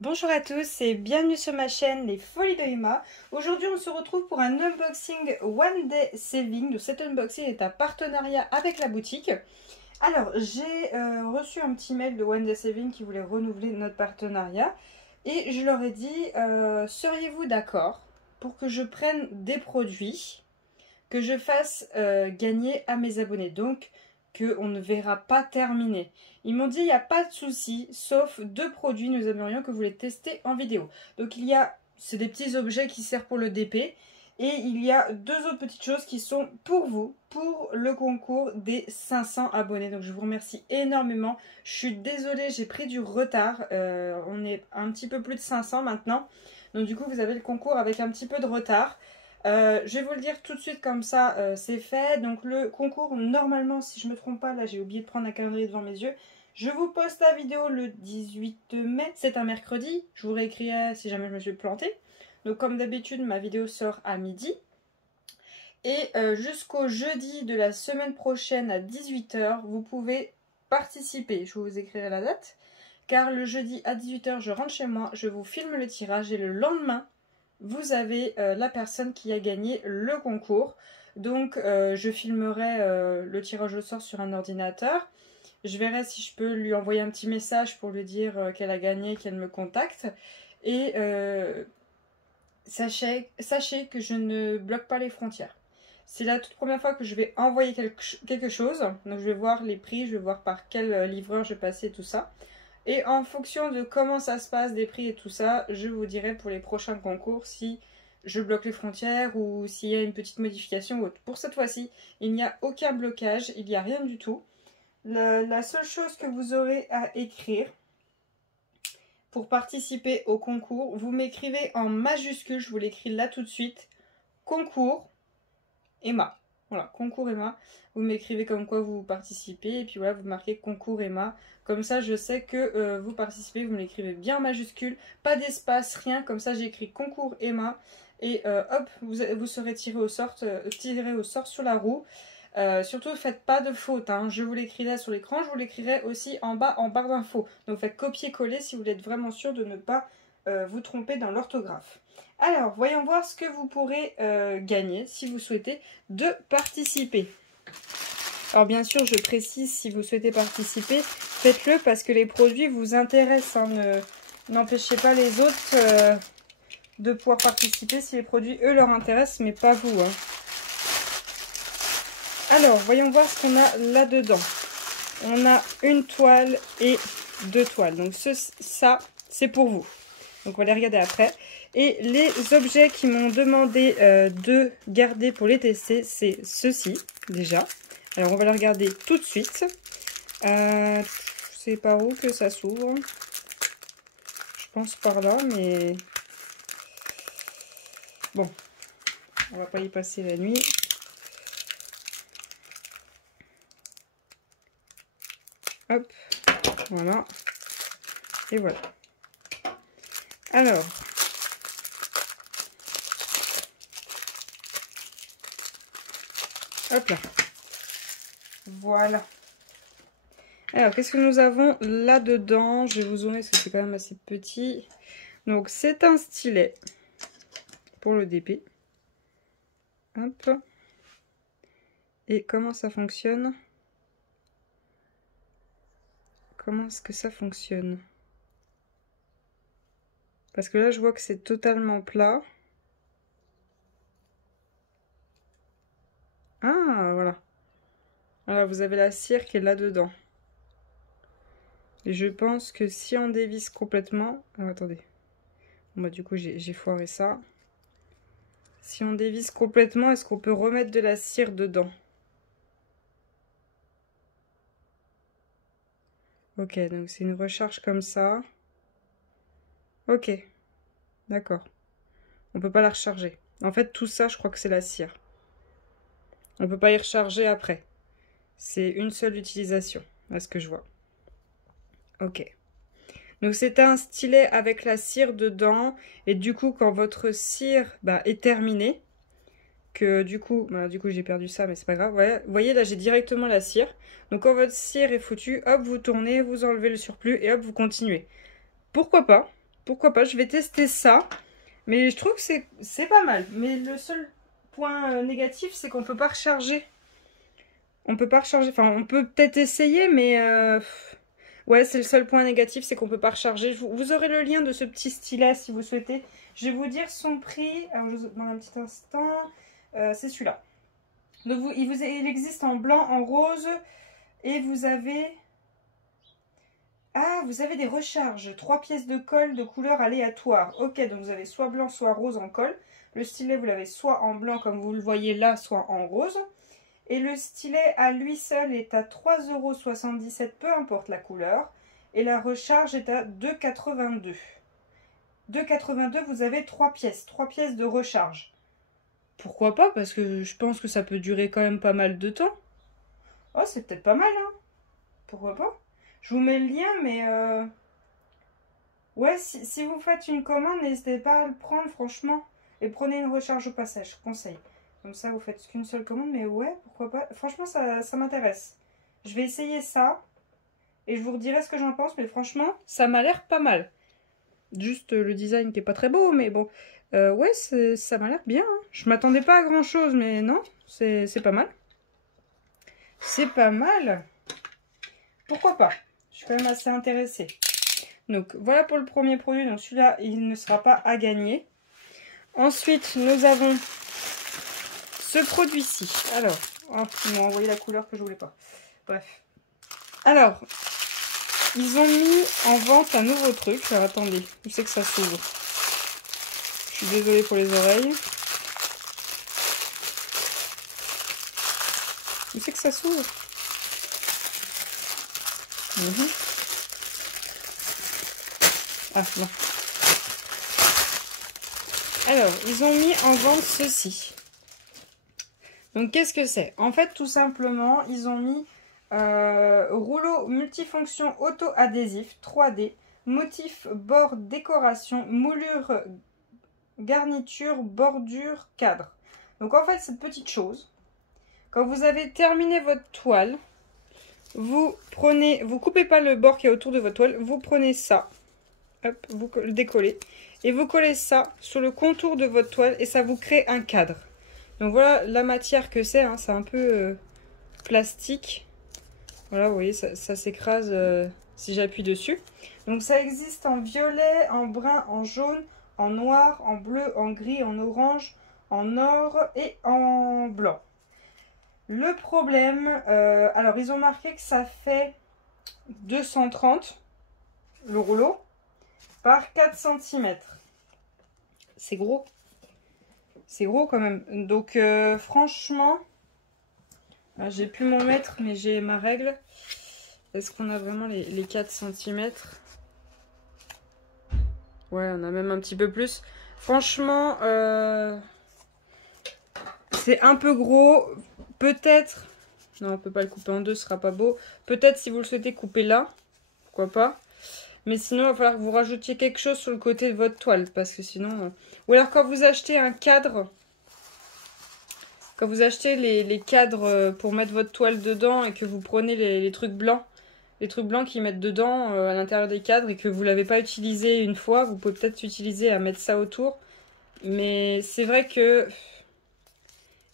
Bonjour à tous et bienvenue sur ma chaîne Les Folies de Emma. Aujourd'hui on se retrouve pour un unboxing One Day Saving. Donc cet unboxing est un partenariat avec la boutique. Alors j'ai reçu un petit mail de One Day Saving qui voulait renouveler notre partenariat. Et je leur ai dit, seriez-vous d'accord pour que je prenne des produits que je fasse gagner à mes abonnés, donc qu'on ne verra pas terminer. Ils m'ont dit il n'y a pas de souci, sauf deux produits, nous aimerions que vous les testiez en vidéo. Donc il y a, c'est des petits objets qui servent pour le DP, et il y a deux autres petites choses qui sont pour vous, pour le concours des 500 abonnés. Donc je vous remercie énormément. Je suis désolée, j'ai pris du retard. On est un petit peu plus de 500 maintenant. Donc du coup, vous avez le concours avec un petit peu de retard. Je vais vous le dire tout de suite comme ça, c'est fait. Donc le concours, normalement, si je ne me trompe pas, là j'ai oublié de prendre un calendrier devant mes yeux. Je vous poste la vidéo le 18 mai, c'est un mercredi. Je vous réécrirai si jamais je me suis plantée. Donc comme d'habitude, ma vidéo sort à midi. Et jusqu'au jeudi de la semaine prochaine à 18 h, vous pouvez participer. Je vous écrirai la date. Car le jeudi à 18 h, je rentre chez moi, je vous filme le tirage et le lendemain, vous avez la personne qui a gagné le concours. Donc je filmerai le tirage au sort sur un ordinateur. Je verrai si je peux lui envoyer un petit message pour lui dire qu'elle a gagné, qu'elle me contacte. Et sachez que je ne bloque pas les frontières. C'est la toute première fois que je vais envoyer quelque chose. Donc je vais voir les prix, je vais voir par quel livreur je vais passer, tout ça. Et en fonction de comment ça se passe, des prix et tout ça, je vous dirai pour les prochains concours si je bloque les frontières ou s'il y a une petite modification ou autre. Pour cette fois-ci, il n'y a aucun blocage, il n'y a rien du tout. La seule chose que vous aurez à écrire pour participer au concours, vous m'écrivez en majuscule, je vous l'écris là tout de suite, concours Emma. Voilà, concours Emma. Vous m'écrivez comme quoi vous participez et puis voilà, vous marquez concours Emma. Comme ça, je sais que vous participez, vous me l'écrivez bien en majuscule, pas d'espace, rien. Comme ça, j'écris concours Emma et hop, vous serez tiré au sort sur la roue. Surtout, faites pas de faute, hein. Je vous l'écris là sur l'écran, je vous l'écrirai aussi en bas en barre d'infos. Donc faites copier-coller si vous voulez être vraiment sûr de ne pas vous tromper dans l'orthographe. Alors, voyons voir ce que vous pourrez gagner si vous souhaitez de participer. Alors bien sûr, je précise, si vous souhaitez participer, faites-le parce que les produits vous intéressent, hein. N'empêchez pas les autres de pouvoir participer si les produits, eux, leur intéressent, mais pas vous, hein. Alors, voyons voir ce qu'on a là-dedans. On a une toile et deux toiles. Donc ça, c'est pour vous. Donc on va les regarder après. Et les objets qui m'ont demandé de garder pour les tester, c'est ceci, déjà. Alors on va les regarder tout de suite. C'est par où que ça s'ouvre? Je pense par là, mais... Bon, on va pas y passer la nuit. Hop, voilà. Et voilà. Alors, hop là. Voilà. Alors, qu'est-ce que nous avons là-dedans? Je vais vous zoomer parce que c'est quand même assez petit. Donc, c'est un stylet pour le DP. Hop. Et comment ça fonctionne? Comment est-ce que ça fonctionne? Parce que là, je vois que c'est totalement plat. Ah, voilà. Voilà, vous avez la cire qui est là-dedans. Et je pense que si on dévisse complètement... Alors, attendez. Bon, bah, du coup, j'ai foiré ça. Si on dévisse complètement, est-ce qu'on peut remettre de la cire dedans? Ok, donc c'est une recharge comme ça. Ok, d'accord. On peut pas la recharger. En fait, tout ça, je crois que c'est la cire. On peut pas y recharger après. C'est une seule utilisation, à ce que je vois. Ok. Donc c'est un stylet avec la cire dedans. Et du coup, quand votre cire est terminée, que du coup j'ai perdu ça, mais c'est pas grave. Ouais, vous voyez, là j'ai directement la cire. Donc quand votre cire est foutue, hop, vous tournez, vous enlevez le surplus et hop, vous continuez. Pourquoi pas? pourquoi pas, je vais tester ça. Mais je trouve que c'est pas mal. Mais le seul point négatif, c'est qu'on peut pas recharger. On peut pas recharger, enfin on peut peut-être essayer, mais ouais, c'est le seul point négatif, c'est qu'on peut pas recharger. Vous aurez le lien de ce petit stylet si vous souhaitez. Je vais vous dire son prix, alors je vous demande un petit instant, c'est celui-là. Donc il existe en blanc, en rose, et vous avez... Ah, vous avez des recharges, 3 pièces de colle de couleur aléatoire. Ok, donc vous avez soit blanc, soit rose en colle. Le stylet, vous l'avez soit en blanc, comme vous le voyez là, soit en rose. Et le stylet à lui seul est à 3,77 €, peu importe la couleur. Et la recharge est à 2,82 €. 2,82 €, vous avez 3 pièces de recharge. Pourquoi pas? Parce que je pense que ça peut durer quand même pas mal de temps. Oh, c'est peut-être pas mal, hein? Pourquoi pas? Je vous mets le lien, mais... Ouais, si vous faites une commande, n'hésitez pas à le prendre, franchement. Et prenez une recharge au passage, je conseille. Comme ça, vous faites qu'une seule commande, mais ouais, pourquoi pas. Franchement, ça m'intéresse. Je vais essayer ça. Et je vous redirai ce que j'en pense, mais franchement, ça m'a l'air pas mal. Juste le design qui est pas très beau, mais bon. Ouais, ça m'a l'air bien. Hein. Je m'attendais pas à grand chose, mais non, c'est pas mal. C'est pas mal. Pourquoi pas? Je suis quand même assez intéressée. Donc voilà pour le premier produit. Donc celui-là, il ne sera pas à gagner. Ensuite, nous avons ce produit-ci. Alors, oh, ils m'ont envoyé la couleur que je voulais pas. Bref. Alors, ils ont mis en vente un nouveau truc. Alors attendez, où c'est que ça s'ouvre? Je suis désolée pour les oreilles. Où c'est que ça s'ouvre? Ah non. Alors, ils ont mis en vente ceci. Donc, qu'est-ce que c'est? En fait, tout simplement, ils ont mis rouleau multifonction auto-adhésif 3D, motif, bord, décoration, moulure, garniture, bordure, cadre. Donc, en fait, cette petite chose, quand vous avez terminé votre toile, vous coupez pas le bord qui est autour de votre toile, vous prenez ça, hop, vous le décollez, et vous collez ça sur le contour de votre toile et ça vous crée un cadre. Donc voilà la matière que c'est, hein, c'est un peu plastique. Voilà, vous voyez, ça s'écrase si j'appuie dessus. Donc ça existe en violet, en brun, en jaune, en noir, en bleu, en gris, en orange, en or et en blanc. Le problème, alors ils ont marqué que ça fait 230 le rouleau par 4 cm. C'est gros. C'est gros quand même. Donc franchement, j'ai plus mon mètre, mais j'ai ma règle. Est-ce qu'on a vraiment les 4 cm? Ouais, on a même un petit peu plus. Franchement, c'est un peu gros. Peut-être... Non, on peut pas le couper en deux, ce sera pas beau. Peut-être si vous le souhaitez couper là. Pourquoi pas. Mais sinon, il va falloir que vous rajoutiez quelque chose sur le côté de votre toile. Parce que sinon... Ou alors quand vous achetez un cadre... Quand vous achetez les cadres pour mettre votre toile dedans et que vous prenez les trucs blancs. Les trucs blancs qu'ils mettent dedans à l'intérieur des cadres et que vous ne l'avez pas utilisé une fois. Vous pouvez peut-être l'utiliser à mettre ça autour. Mais c'est vrai que...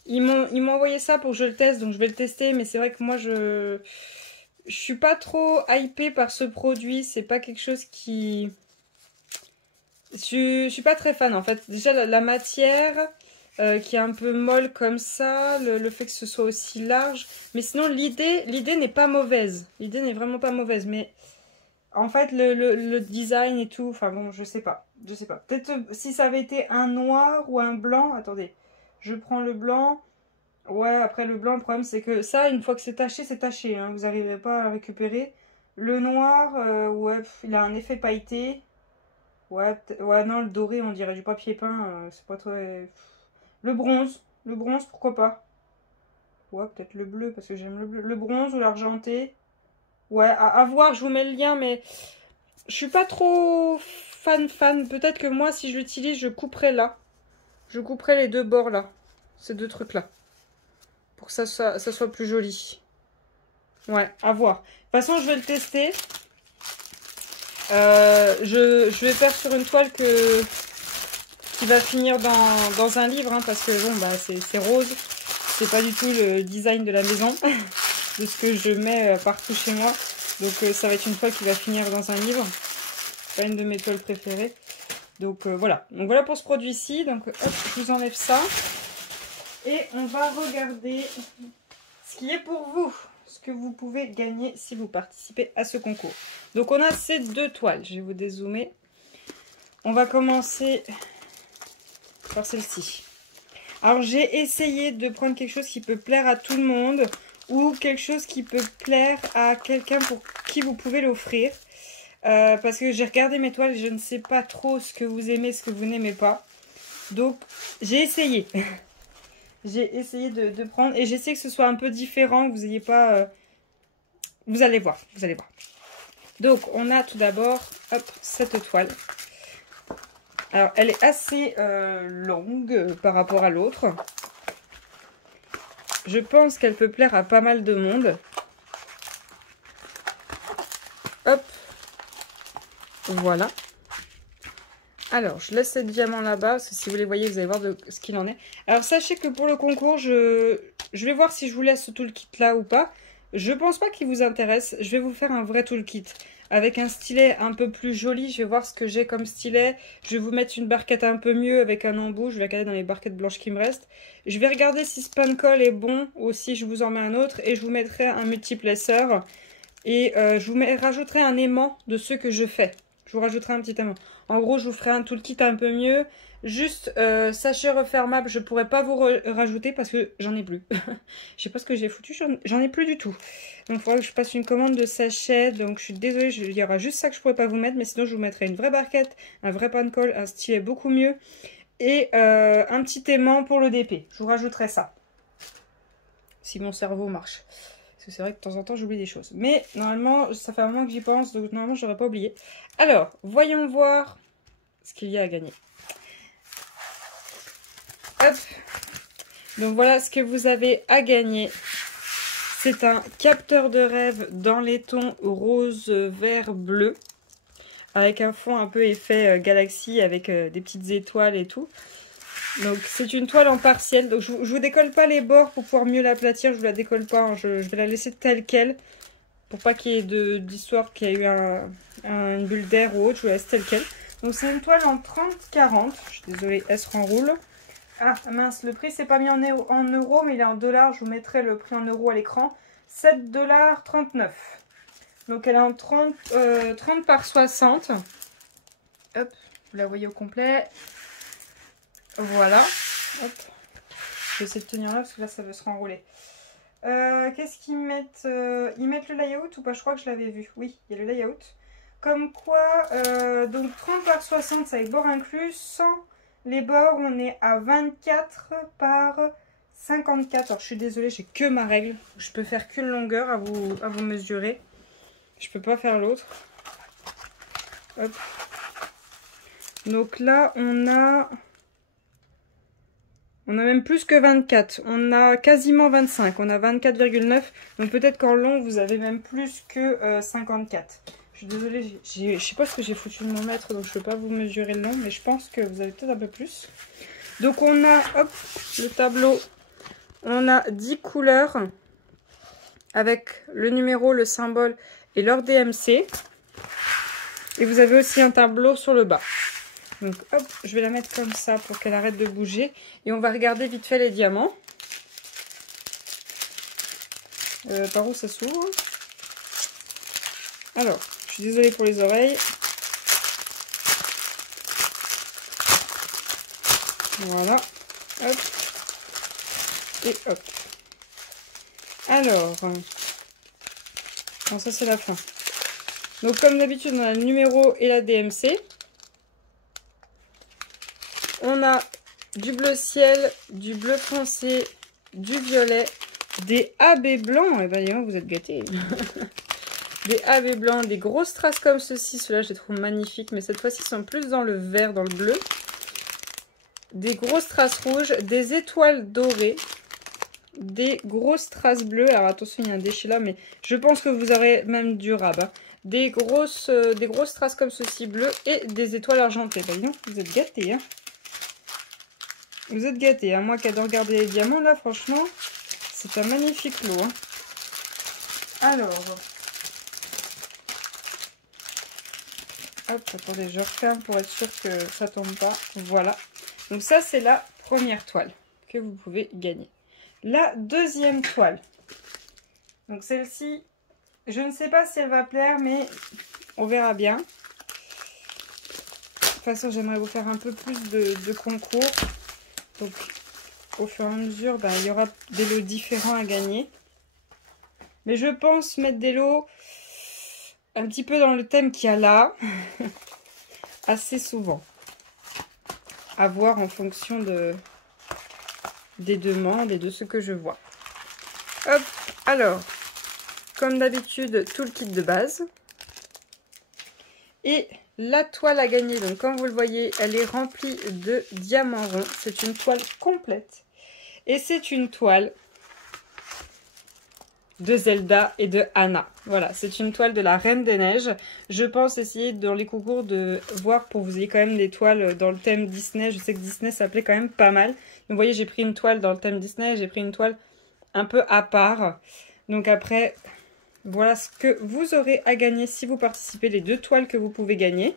Ils m'ont envoyé ça pour que je le teste, donc je vais le tester. Mais c'est vrai que moi, je suis pas trop hypée par ce produit. C'est pas quelque chose qui... Je suis pas très fan, en fait. Déjà, la matière qui est un peu molle comme ça. Le fait que ce soit aussi large. Mais sinon, l'idée n'est pas mauvaise. L'idée n'est vraiment pas mauvaise. Mais en fait, le design et tout... Enfin bon, je sais pas. Je sais pas. Peut-être si ça avait été un noir ou un blanc... Attendez. Je prends le blanc. Ouais, après le blanc, le problème c'est que ça, une fois que c'est taché, hein, vous n'arriverez pas à récupérer. Le noir, ouais, il a un effet pailleté. Ouais, ouais, non, le doré, on dirait du papier peint, c'est pas très... Le bronze, pourquoi pas. Ouais, peut-être le bleu, parce que j'aime le bleu. Le bronze ou l'argenté. Ouais, à voir, je vous mets le lien, mais je suis pas trop fan. Peut-être que moi, si je l'utilise, je couperai là. Je couperai les deux bords là. Ces deux trucs-là. Pour que ça soit plus joli. Ouais, à voir. De toute façon, je vais le tester. Je vais faire sur une toile qui va finir dans un livre, hein, parce que bon, bah, c'est rose. C'est pas du tout le design de la maison, de ce que je mets partout chez moi. Donc ça va être une toile qui va finir dans un livre. C'est pas une de mes toiles préférées. Donc voilà. Donc voilà pour ce produit-ci. Donc hop, je vous enlève ça. Et on va regarder ce qui est pour vous. Ce que vous pouvez gagner si vous participez à ce concours. Donc on a ces deux toiles. Je vais vous dézoomer. On va commencer par celle-ci. Alors j'ai essayé de prendre quelque chose qui peut plaire à tout le monde. Ou quelque chose qui peut plaire à quelqu'un pour qui vous pouvez l'offrir. Parce que j'ai regardé mes toiles et je ne sais pas trop ce que vous aimez, ce que vous n'aimez pas. Donc j'ai essayé. J'ai essayé de prendre et j'essaie que ce soit un peu différent, que vous n'ayez pas... Vous allez voir, vous allez voir. Donc, on a tout d'abord, hop, cette toile. Alors, elle est assez longue par rapport à l'autre. Je pense qu'elle peut plaire à pas mal de monde. Hop. Voilà. Alors, je laisse ces diamants là-bas, parce que si vous les voyez, vous allez voir ce qu'il en est. Alors, sachez que pour le concours, je vais voir si je vous laisse ce toolkit là ou pas. Je pense pas qu'il vous intéresse. Je vais vous faire un vrai toolkit. Avec un stylet un peu plus joli. Je vais voir ce que j'ai comme stylet. Je vais vous mettre une barquette un peu mieux avec un embout. Je vais regarder dans les barquettes blanches qui me restent. Je vais regarder si Spancoll est bon ou si je vous en mets un autre. Et je vous mettrai un multiplaceur. Et je vous rajouterai un aimant de ceux que je fais. Je vous rajouterai un petit aimant. En gros, je vous ferai un toolkit un peu mieux. Juste, sachet refermable, je pourrais pas vous rajouter parce que j'en ai plus. Je sais pas ce que j'ai foutu, j'en ai plus du tout. Donc, il faudra que je passe une commande de sachets. Donc, je suis désolée, il y aura juste ça que je pourrais pas vous mettre. Mais sinon, je vous mettrai une vraie barquette, un vrai pan-coll, un stylet beaucoup mieux. Et un petit aimant pour l'ODP. Je vous rajouterai ça. Si mon cerveau marche. Parce que c'est vrai que de temps en temps, j'oublie des choses. Mais normalement, ça fait un moment que j'y pense. Donc, normalement, je n'aurais pas oublié. Alors, voyons voir ce qu'il y a à gagner. Hop. Donc, voilà ce que vous avez à gagner. C'est un capteur de rêve dans les tons rose, vert, bleu. Avec un fond un peu effet galaxie avec des petites étoiles et tout. Donc c'est une toile en partiel. Donc je vous décolle pas les bords pour pouvoir mieux l'aplatir. Je vous la décolle pas. Hein. Je vais la laisser telle quelle. Pour pas qu'il y ait d'histoire qu'il y a eu une bulle d'air ou autre. Je vous la laisse telle quelle. Donc c'est une toile en 30-40. Je suis désolée, elle se renroule. Ah mince, le prix c'est pas mis en euros, mais il est en dollars. Je vous mettrai le prix en euros à l'écran. 7,39 $. Donc elle est en 30 par 60. Hop, vous la voyez au complet. Voilà. Hop. Je vais essayer de tenir là parce que là ça veut se renrouler. Qu'est-ce qu'ils mettent ils mettent le layout ou pas? Je crois que je l'avais vu. Oui, il y a le layout. Comme quoi, donc 30 par 60, c'est avec bord inclus. Sans les bords, on est à 24 par 54. Alors je suis désolée, j'ai que ma règle. Je peux faire qu'une longueur à vous mesurer. Je peux pas faire l'autre. Hop. Donc là, on a même plus que 24. On a quasiment 25. On a 24,9. Donc peut-être qu'en long, vous avez même plus que 54. Je suis désolée, je sais pas ce que j'ai foutu de mon mètre, donc je ne peux pas vous mesurer le long, mais je pense que vous avez peut-être un peu plus. Donc on a, hop, le tableau. On a 10 couleurs avec le numéro, le symbole et leur DMC. Et vous avez aussi un tableau sur le bas. Donc hop, je vais la mettre comme ça pour qu'elle arrête de bouger. Et on va regarder vite fait les diamants. Par où ça s'ouvre? Alors, je suis désolée pour les oreilles. Voilà. Hop. Et hop. Alors. Non, ça c'est la fin. Donc comme d'habitude, on a le numéro et la DMC. On a du bleu ciel, du bleu foncé, du violet, des AB blancs. Et ben, vous êtes gâtés. Des AB blancs, des grosses traces comme ceci. Ceux-là, je les trouve magnifiques. Mais cette fois-ci, ils sont plus dans le vert, dans le bleu. Des grosses traces rouges, des étoiles dorées, des grosses traces bleues. Alors attention, il y a un déchet là, mais je pense que vous aurez même du rab. Hein. des grosses traces comme ceci bleues et des étoiles argentées. Bah, dis donc, vous êtes gâtés, hein. Vous êtes gâtés, hein. Moi qui adore regarder les diamants, là, franchement, c'est un magnifique lot, hein. Alors, hop, attendez, je referme pour être sûr que ça tombe pas. Voilà. Donc ça, c'est la première toile que vous pouvez gagner. La deuxième toile. Donc celle-ci, je ne sais pas si elle va plaire, mais on verra bien. De toute façon, j'aimerais vous faire un peu plus de concours. Donc, au fur et à mesure, ben, il y aura des lots différents à gagner. Mais je pense mettre des lots un petit peu dans le thème qu'il y a là. Assez souvent. À voir en fonction des demandes et de ce que je vois. Hop, alors, comme d'habitude, tout le kit de base. Et la toile à gagner, donc comme vous le voyez, elle est remplie de diamants ronds. C'est une toile complète. Et c'est une toile de Zelda et de Anna. Voilà, c'est une toile de la Reine des Neiges. Je pense essayer dans les concours de voir pour que vous ayez quand même des toiles dans le thème Disney. Je sais que Disney s'appelait quand même pas mal. Donc vous voyez, j'ai pris une toile dans le thème Disney, j'ai pris une toile un peu à part. Donc après, voilà ce que vous aurez à gagner si vous participez, les deux toiles que vous pouvez gagner.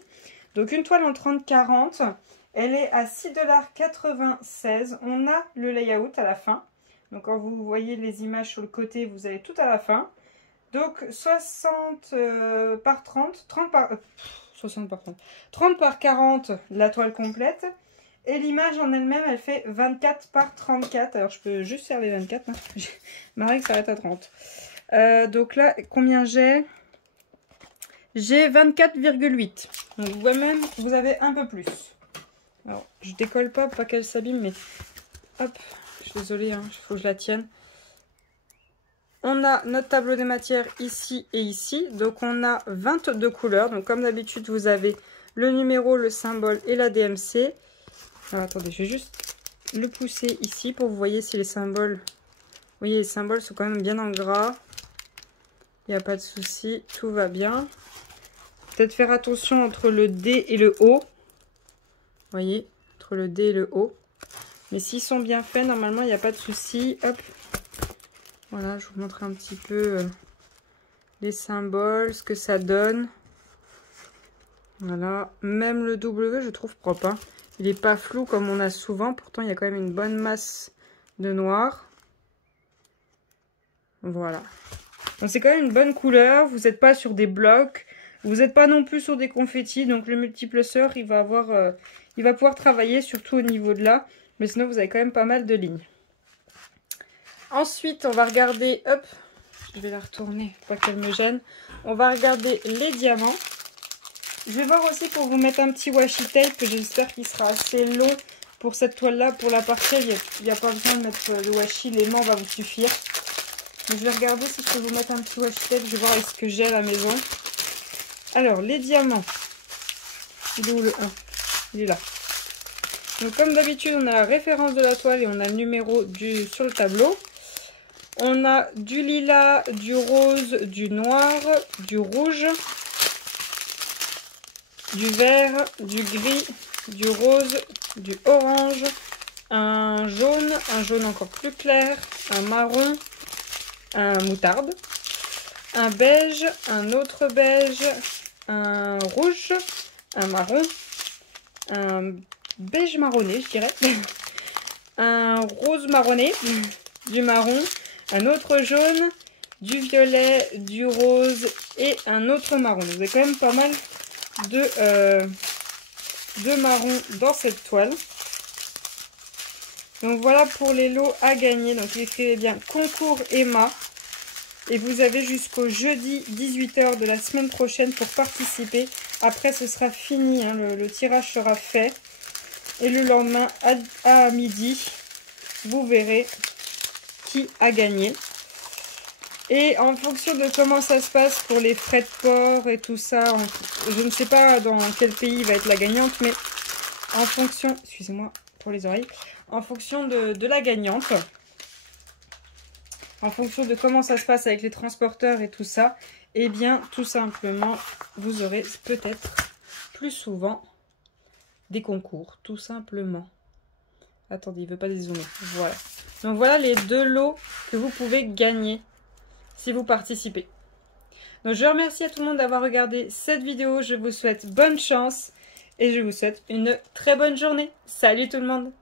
Donc une toile en 30-40, elle est à 6,96 $. On a le layout à la fin. Donc quand vous voyez les images sur le côté, vous avez tout à la fin. Donc 60 par 30, 30 par 40 la toile complète. Et l'image en elle-même, elle fait 24 par 34. Alors je peux juste faire les 24. Hein. Ma règle s'arrête à 30. Donc là, combien j'ai? J'ai 24,8. Donc vous-même, vous avez un peu plus. Alors, je décolle pas qu'elle s'abîme, mais hop. Je suis désolée, hein, il faut que je la tienne. On a notre tableau des matières ici et ici. Donc on a 22 couleurs. Donc comme d'habitude, vous avez le numéro, le symbole et la DMC. Alors attendez, je vais juste le pousser ici pour que vous voyez si les symboles... Vous voyez, les symboles sont quand même bien en gras. Il n'y a pas de souci, tout va bien. Peut-être faire attention entre le D et le O. Vous voyez, entre le D et le O. Mais s'ils sont bien faits, normalement, il n'y a pas de souci. Hop. Voilà, je vous montre un petit peu les symboles, ce que ça donne. Voilà. Même le W, je trouve propre. Hein. Il n'est pas flou comme on a souvent. Pourtant, il y a quand même une bonne masse de noir. Voilà. Donc, c'est quand même une bonne couleur. Vous n'êtes pas sur des blocs. Vous n'êtes pas non plus sur des confettis. Donc, le multiplesseur, il va pouvoir travailler, surtout au niveau de là. Mais sinon, vous avez quand même pas mal de lignes. Ensuite, on va regarder... Hop, je vais la retourner, pas qu'elle me gêne. On va regarder les diamants. Je vais voir aussi pour vous mettre un petit washi tape. J'espère qu'il sera assez long pour cette toile-là. Pour la partie, il n'y a pas besoin de mettre le washi. L'aimant va vous suffire. Donc, je vais regarder si je peux vous mettre un petit washi tape. Je vais voir ce que j'ai à la maison. Alors, les diamants. Il est où le 1? Il est là. Donc comme d'habitude, on a la référence de la toile et on a le numéro sur le tableau. On a du lilas, du rose, du noir, du rouge, du vert, du gris, du rose, du orange, un jaune encore plus clair, un marron, un moutarde, un beige, un autre beige, un rouge, un marron, un beige marronné, je dirais. Un rose marronné, du marron, un autre jaune, du violet, du rose et un autre marron. Donc, vous avez quand même pas mal de marron dans cette toile. Donc voilà pour les lots à gagner. Donc écrivez bien concours Emma. Et vous avez jusqu'au jeudi 18 h de la semaine prochaine pour participer. Après ce sera fini, hein, le tirage sera fait. Et le lendemain, à midi, vous verrez qui a gagné. Et en fonction de comment ça se passe pour les frais de port et tout ça, je ne sais pas dans quel pays va être la gagnante, mais en fonction, excusez-moi pour les oreilles, en fonction de la gagnante, en fonction de comment ça se passe avec les transporteurs et tout ça, eh bien tout simplement vous aurez peut-être plus souvent des concours, tout simplement. Attendez, il ne veut pas dézoomer. Voilà. Donc voilà les 2 lots que vous pouvez gagner si vous participez. Donc je remercie à tout le monde d'avoir regardé cette vidéo. Je vous souhaite bonne chance et je vous souhaite une très bonne journée. Salut tout le monde!